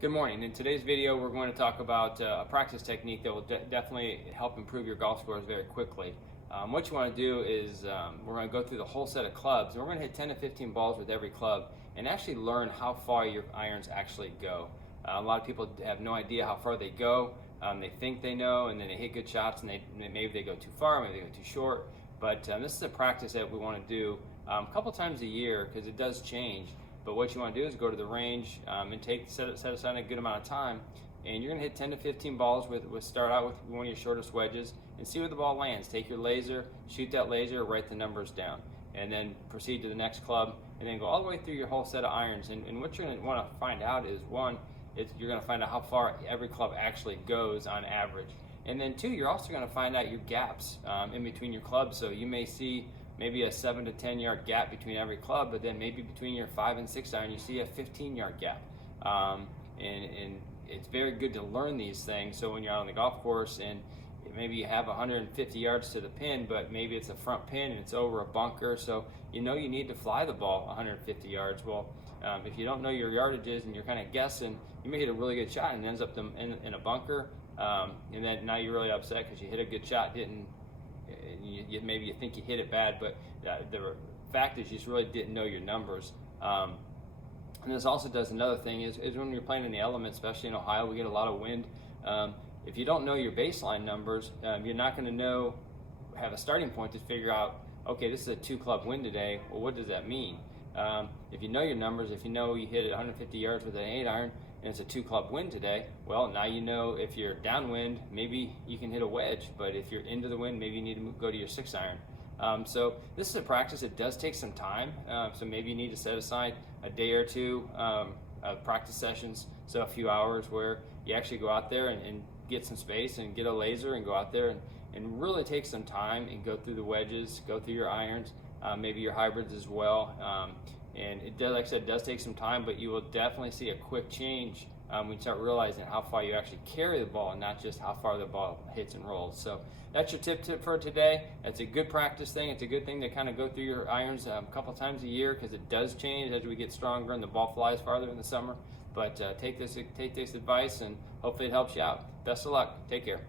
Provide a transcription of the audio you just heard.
Good morning. In today's video, we're going to talk about a practice technique that will definitely help improve your golf scores very quickly. What you want to do is we're going to go through the whole set of clubs, and we're going to hit 10 to 15 balls with every club and actually learn how far your irons actually go. A lot of people have no idea how far they go. They think they know, and then they hit good shots, and maybe they go too far, maybe they go too short. But this is a practice that we want to do a couple times a year because it does change. But what you want to do is go to the range and set aside a good amount of time, and you're going to hit 10 to 15 balls start out with one of your shortest wedges and see where the ball lands. Take your laser, shoot that laser, write the numbers down, and then proceed to the next club, and then go all the way through your whole set of irons. And what you're going to want to find out is you're going to find out how far every club actually goes on average, and then two, you're also going to find out your gaps in between your clubs. So you may see maybe a 7 to 10 yard gap between every club, but then maybe between your 5 and 6 iron you see a 15-yard gap. And it's very good to learn these things, so when you're out on the golf course and maybe you have 150 yards to the pin, but maybe it's a front pin and it's over a bunker, so you need to fly the ball 150 yards. Well, if you don't know your yardages and you're kind of guessing, you may hit a really good shot and it ends up in a bunker, and then now you're really upset because you hit a good shot, maybe you think you hit it bad, but the fact is you just really didn't know your numbers. And this also does another thing is when you're playing in the elements, especially in Ohio, we get a lot of wind. If you don't know your baseline numbers, you're not going to have a starting point to figure out, okay, this is a 2-club wind today. Well, what does that mean? If you know your numbers, if you know you hit it 150 yards with an 8-iron and it's a 2-club wind today, well, now you know if you're downwind, maybe you can hit a wedge, but if you're into the wind, maybe you need to go to your 6-iron. So this is a practice. It does take some time, so maybe you need to set aside a day or two of practice sessions, so a few hours where you actually go out there and get some space and get a laser and go out there and really take some time and go through the wedges, go through your irons, maybe your hybrids as well. And it does, like I said, it does take some time, but you will definitely see a quick change when you start realizing how far you actually carry the ball and not just how far the ball hits and rolls. So that's your tip for today. It's a good practice thing. It's a good thing to kind of go through your irons a couple times a year because it does change as we get stronger and the ball flies farther in the summer. But take this advice and hopefully it helps you out. Best of luck. Take care.